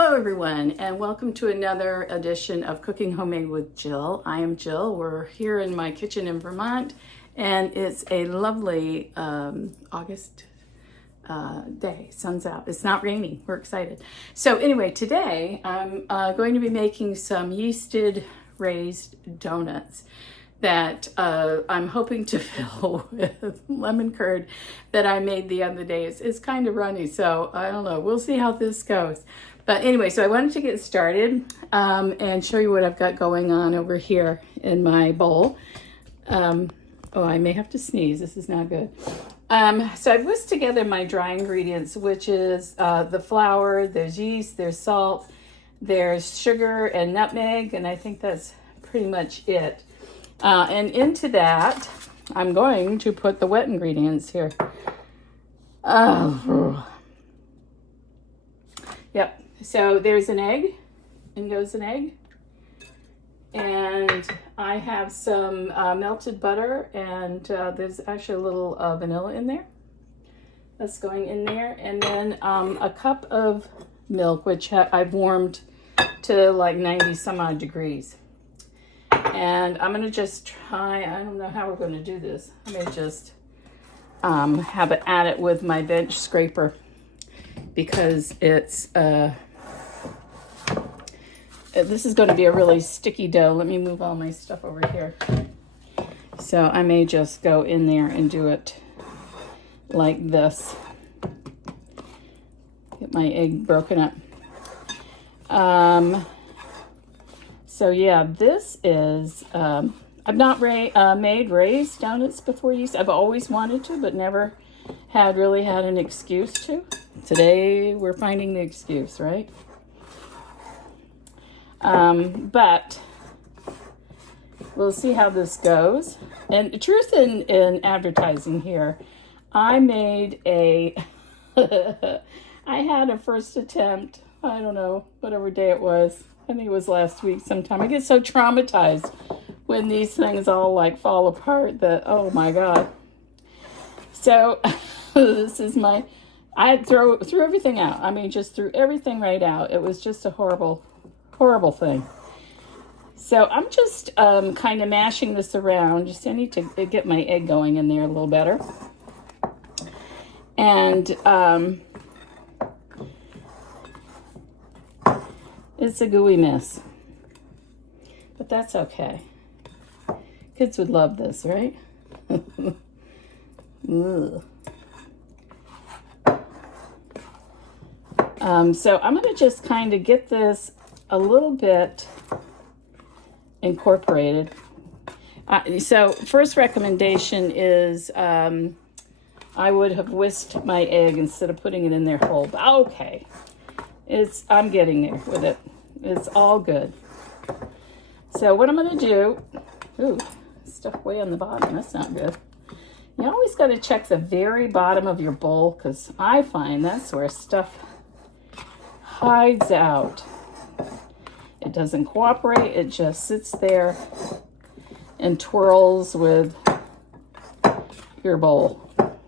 Hello everyone, and welcome to another edition of Cooking Homemade with Jill. I am Jill. We're here in my kitchen in Vermont, and it's a lovely August day. Sun's out. It's not rainy. We're excited. So anyway, today I'm going to be making some yeasted raised donuts that I'm hoping to fill with lemon curd that I made the other day. It's kind of runny, so I don't know. We'll see how this goes. But anyway, so I wanted to get started and show you what I've got going on over here in my bowl. Oh, I may have to sneeze. This is not good. So I've whisked together my dry ingredients, which is the flour, there's yeast, there's salt, there's sugar and nutmeg, and I think that's pretty much it. And into that, I'm going to put the wet ingredients here. Yep. So there's an egg, in goes an egg, and I have some melted butter, and there's actually a little vanilla in there. That's going in there, and then a cup of milk, which I've warmed to like 90 some odd degrees. And I'm going to just try, I don't know how we're going to do this. I may just have it at it with my bench scraper because it's, this is going to be a really sticky dough. Let me move all my stuff over here. So I may just go in there and do it like this. Get my egg broken up. So yeah, this is, I've not made raised donuts before yeast. I've always wanted to, but never really had an excuse to. Today we're finding the excuse, right? But we'll see how this goes. And the truth in advertising here, I made I had a first attempt, I don't know, whatever day it was. I think it was last week sometime. I get so traumatized when these things all like fall apart that, oh my God. So this is I threw everything out. I mean, just threw everything right out. It was just a horrible thing. So I'm just kind of mashing this around. Just I need to get my egg going in there a little better. And it's a gooey mess, but that's okay. Kids would love this, right? So I'm going to just kind of get this a little bit incorporated. So first recommendation is I would have whisked my egg instead of putting it in there whole. But okay. I'm getting there with it. It's all good. So what I'm going to do, stuff way on the bottom. That's not good. You always got to check the very bottom of your bowl because I find that's where stuff hides out. It doesn't cooperate. It just sits there and twirls with your bowl. All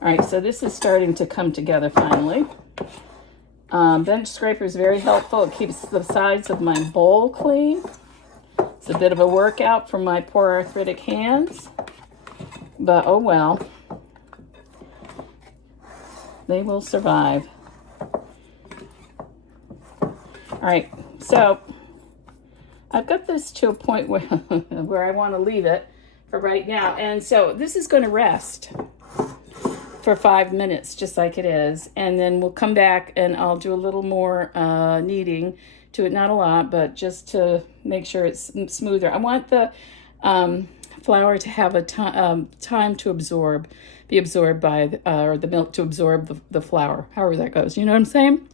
right, so this is starting to come together finally. Bench scraper is very helpful. It keeps the sides of my bowl clean. It's a bit of a workout for my poor arthritic hands, but oh well. They will survive. All right, so I've got this to a point where I want to leave it for right now. And so this is going to rest for 5 minutes, just like it is. And then we'll come back and I'll do a little more kneading to it. Not a lot, but just to make sure it's smoother. I want the flour to have a time to be absorbed by, or the milk to absorb the flour, however that goes. You know what I'm saying?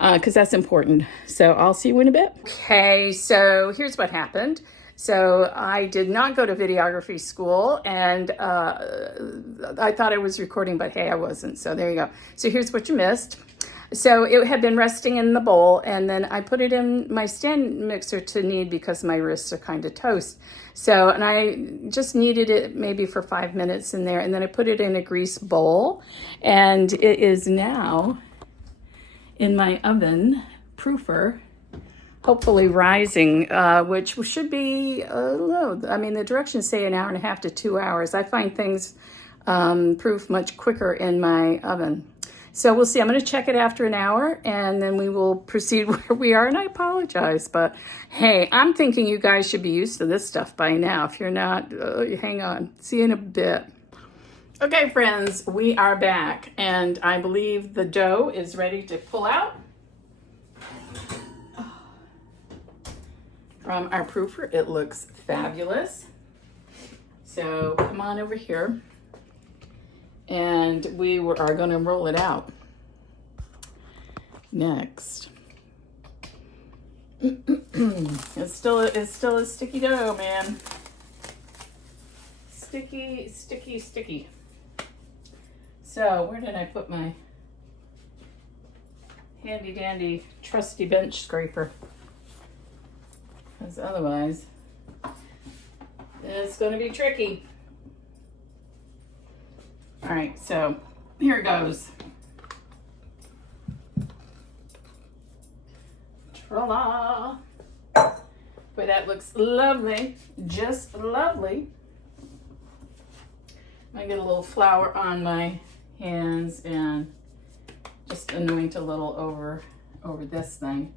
Because that's important. So I'll see you in a bit. Okay, so here's what happened. So I did not go to videography school, and I thought I was recording, but hey, I wasn't. So there you go. So here's what you missed. So it had been resting in the bowl, and then I put it in my stand mixer to knead because my wrists are kind of toast. So, and I just kneaded it maybe for 5 minutes in there, and then I put it in a grease bowl, and it is now in my oven proofer, hopefully rising, which should be low. I mean, the directions say an hour and a half to 2 hours. I find things proof much quicker in my oven. So we'll see. I'm going to check it after an hour, and then we will proceed where we are. And I apologize, but hey, I'm thinking you guys should be used to this stuff by now. If you're not, hang on. See you in a bit. Okay, friends, we are back, and I believe the dough is ready to pull out from our proofer. It looks fabulous. So come on over here. And we are going to roll it out next. It's still a sticky dough, man. Sticky, sticky, sticky. So where did I put my handy dandy trusty bench scraper? Because otherwise it's going to be tricky. All right, so here it goes. Tra-la. Boy, that looks lovely, just lovely. I get a little flour on my hands and just anoint a little over this thing,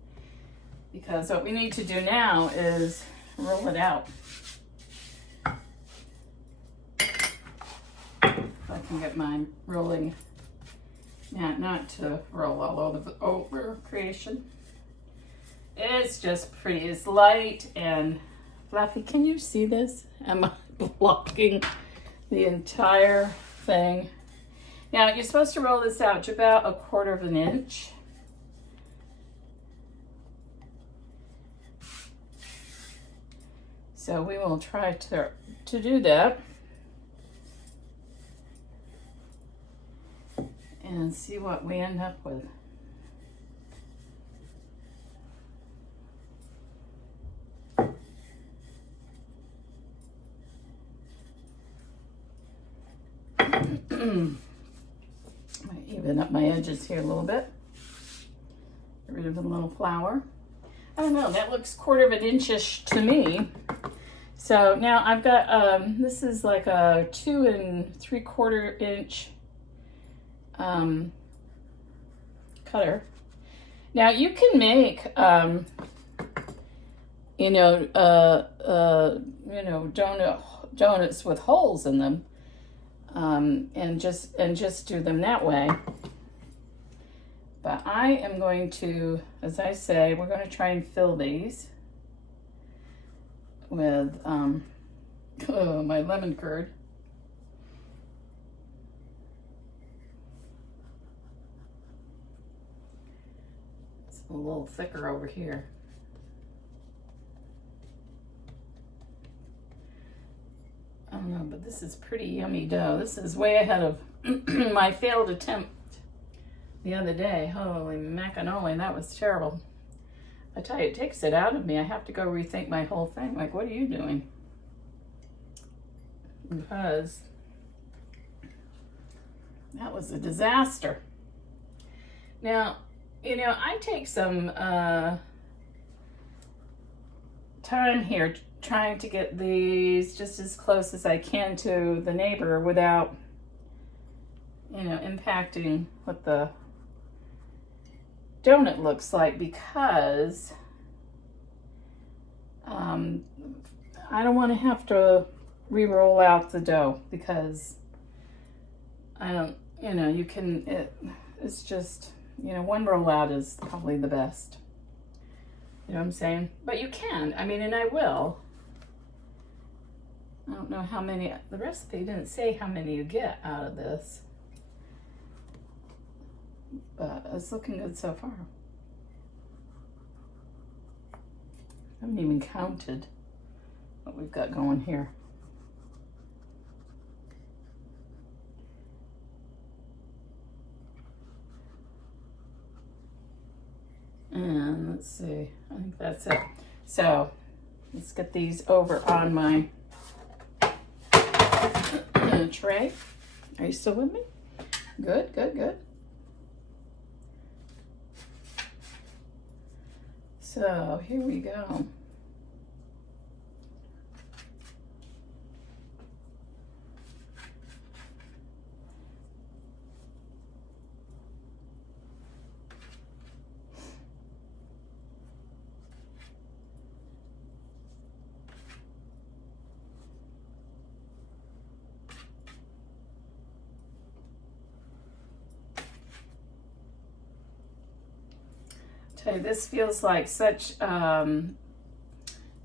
because what we need to do now is roll it out. I can get my rolling mat not to roll all over creation. It's just pretty. It's light and fluffy. Can you see this? Am I blocking the entire thing? Now you're supposed to roll this out to about 1/4 of an inch. So we will try to do that. And see what we end up with. Might even up my edges here a little bit. Get rid of the little flour. I don't know, that looks 1/4 of an inch-ish to me. So now I've got, this is like a 2 3/4 inch cutter. Now you can make donuts with holes in them, and just do them that way. But I am going to, as I say, we're going to try and fill these with my lemon curd. A little thicker over here. I don't know, but this is pretty yummy dough. This is way ahead of my failed attempt the other day. Holy macanoli, that was terrible. I tell you, it takes it out of me. I have to go rethink my whole thing. Like, what are you doing? Because that was a disaster. Now, I take some time here trying to get these just as close as I can to the neighbor without, impacting what the donut looks like, because I don't want to have to re-roll out the dough, because I don't, it's just, one rollout is probably the best. You know what I'm saying? But you can, and I will. I don't know how many, the recipe didn't say how many you get out of this, but it's looking good so far. I haven't even counted what we've got going here. And let's see, I think that's it. So let's get these over on my tray. Are you still with me? Good, good, good. So here we go. Tell you, this feels like such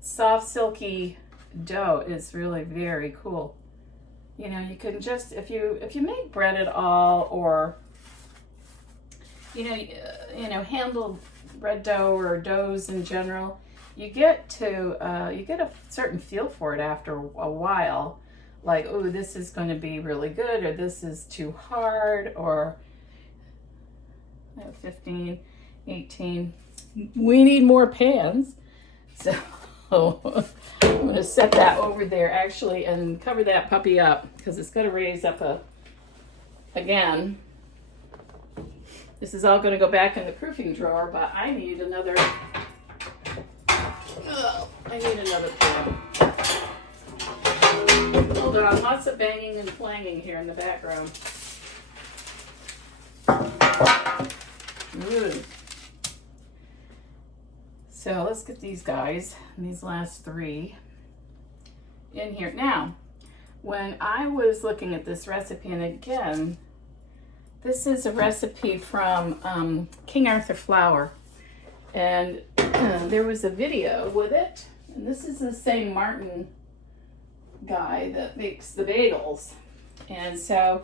soft, silky dough. It's really very cool. You know, you can just, if you make bread at all, or you know, handle bread dough or doughs in general, you get a certain feel for it after a while. Like, oh, this is going to be really good, or this is too hard, or 15. 18. We need more pans. So I'm going to set that over there actually and cover that puppy up because it's going to raise up again. This is all going to go back in the proofing drawer, but I need another pan. Hold on, lots of banging and clanging here in the background. Good. So let's get these guys, these last three, in here. Now, when I was looking at this recipe, and again, this is a recipe from King Arthur flour, and there was a video with it, and this is the same Martin guy that makes the bagels, and so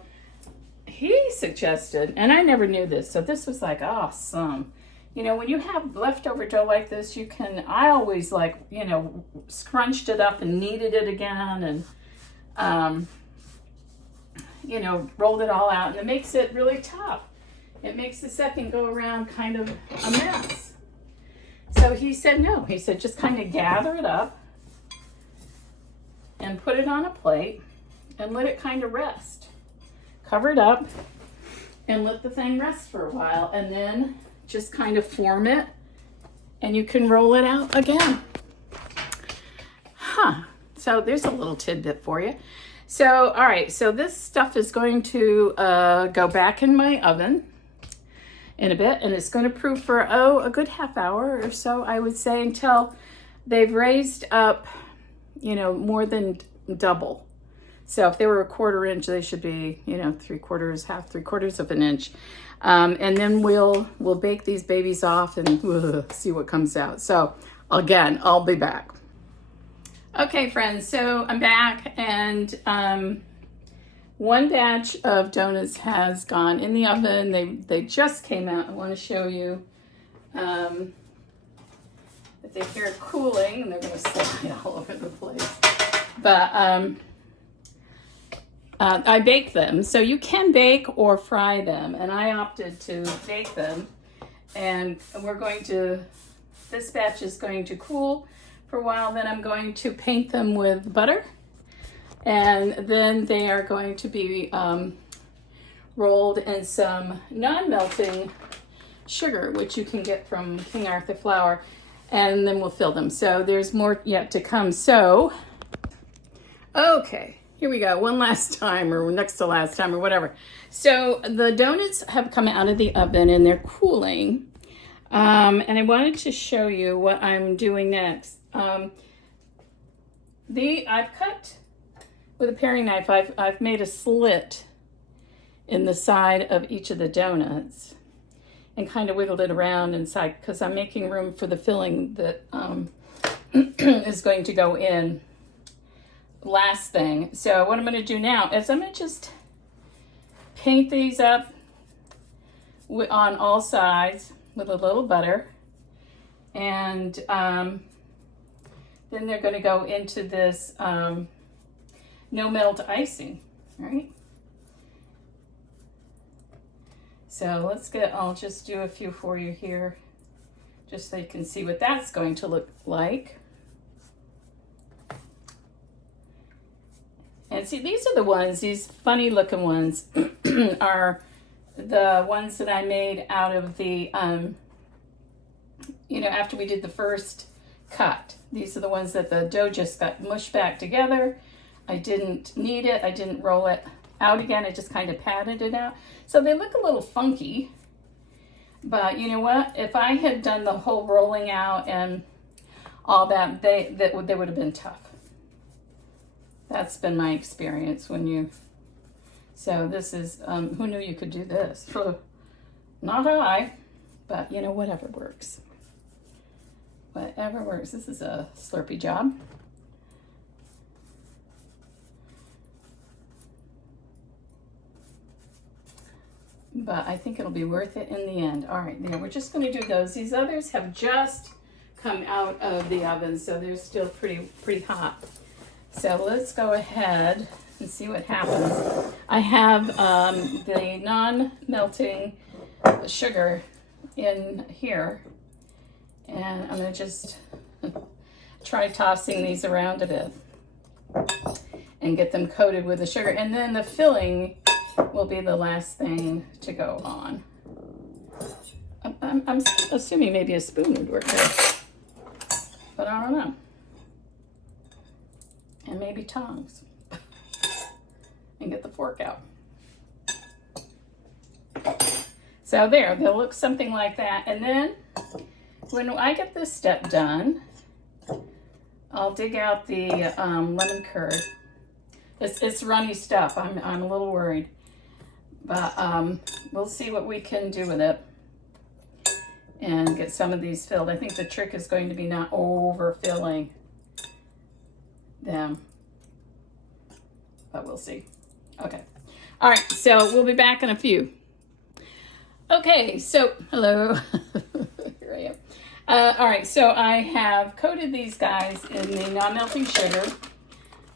he suggested, and I never knew this, so this was like awesome. You know, when you have leftover dough like this, I always like, you know, scrunched it up and kneaded it again and, you know, rolled it all out, and it makes it really tough. It makes the second go around kind of a mess. So he said no. He said just kind of gather it up and put it on a plate and let it kind of rest. Cover it up and let the thing rest for a while, and then just kind of form it, and you can roll it out again. So there's a little tidbit for you. So, all right, so this stuff is going to go back in my oven in a bit, and it's going to proof for, a good half hour or so, I would say, until they've raised up, you know, more than double. So if they were a 1/4 inch, they should be, you know, 3/4 of an inch. And then we'll bake these babies off and see what comes out. So again, I'll be back. Okay, friends, so I'm back, and one batch of donuts has gone in the oven. They just came out. I want to show you that they hear cooling, and they're going to slide all over the place. But I bake them, so you can bake or fry them, and I opted to bake them. And this batch is going to cool for a while, then I'm going to paint them with butter, and then they are going to be rolled in some non-melting sugar, which you can get from King Arthur flour, and then we'll fill them. So there's more yet to come. So, okay. Here we go, one last time, or next to last time, or whatever. So the donuts have come out of the oven and they're cooling. And I wanted to show you what I'm doing next. I've cut with a paring knife. I've made a slit in the side of each of the donuts and kind of wiggled it around inside because I'm making room for the filling that is going to go in. Last thing. So what I'm going to do now is I'm going to just paint these up on all sides with a little butter, and then they're going to go into this no melt icing. All right. So I'll just do a few for you here just so you can see what that's going to look like. And see, these are the ones, these funny looking ones are the ones that I made out of the you know, after we did the first cut. These are the ones that the dough just got mushed back together. I didn't knead it. I didn't roll it out again. I just kind of patted it out. So they look a little funky. But you know what? If I had done the whole rolling out and all that, they would have been tough. That's been my experience when you... So this is, who knew you could do this? Not I, but you know, whatever works. Whatever works. This is a Slurpee job. But I think it'll be worth it in the end. All right, there, we're just gonna do those. These others have just come out of the oven, so they're still pretty hot. So let's go ahead and see what happens. I have the non-melting sugar in here, and I'm gonna just try tossing these around a bit and get them coated with the sugar. And then the filling will be the last thing to go on. I'm assuming maybe a spoon would work there, but I don't know. And maybe tongs. And get the fork out. So there, they'll look something like that. And then when I get this step done, I'll dig out the lemon curd. It's runny stuff. I'm a little worried, but we'll see what we can do with it and get some of these filled. I think the trick is going to be not overfilling them, but we'll see. Okay. All right. So we'll be back in a few. Okay. So hello. Here I am. All right. So I have coated these guys in the non-melting sugar,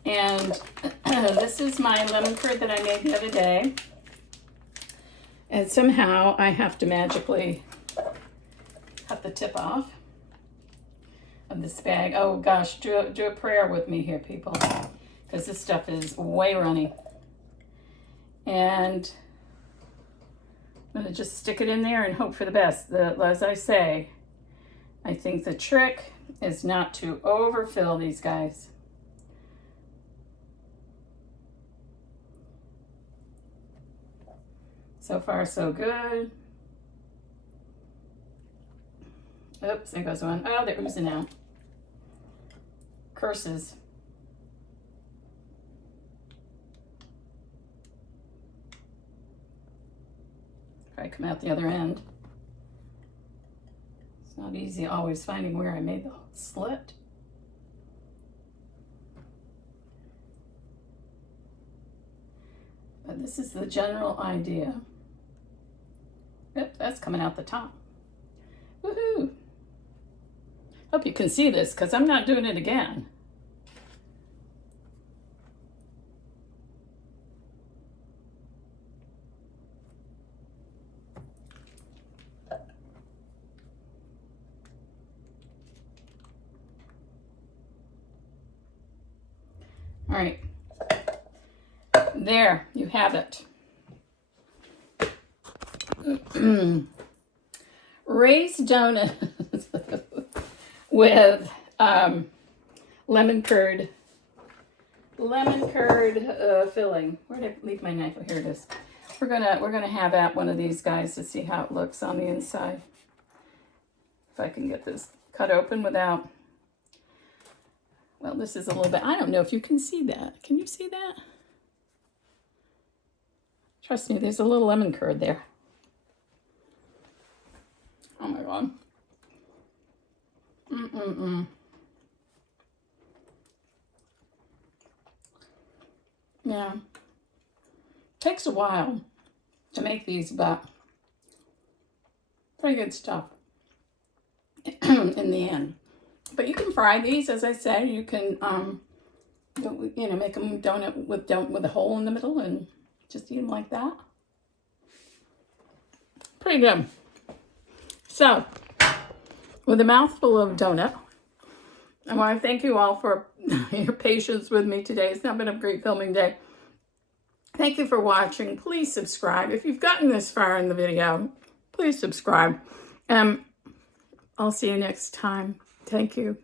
and this is my lemon curd that I made the other day. And somehow I have to magically cut the tip off of this bag. Oh gosh, do a prayer with me here, people, because this stuff is way runny. And I'm gonna just stick it in there and hope for the best. As I say, I think the trick is not to overfill these guys. So far, so good. Oops, there goes one. Oh, they're oozing out. Curses. Probably come out the other end. It's not easy always finding where I made the slit. But this is the general idea. Yep, that's coming out the top. Woohoo! Hope you can see this, because I'm not doing it again. All right. There, you have it. Raised donuts with lemon curd filling. Where did I leave my knife? Oh, here it is. We're gonna have at one of these guys to see how it looks on the inside. If I can get this cut open without. Well, this is a little bit. I don't know if you can see that. Can you see that? Trust me, there's a little lemon curd there. Oh my God. Yeah. Takes a while to make these, but pretty good stuff in the end. But you can fry these, as I said. You can, make them donut with a hole in the middle and just eat them like that. Pretty good. So, with a mouthful of donut, I want to thank you all for your patience with me today. It's not been a great filming day. Thank you for watching. Please subscribe. If you've gotten this far in the video, please subscribe. I'll see you next time. Thank you.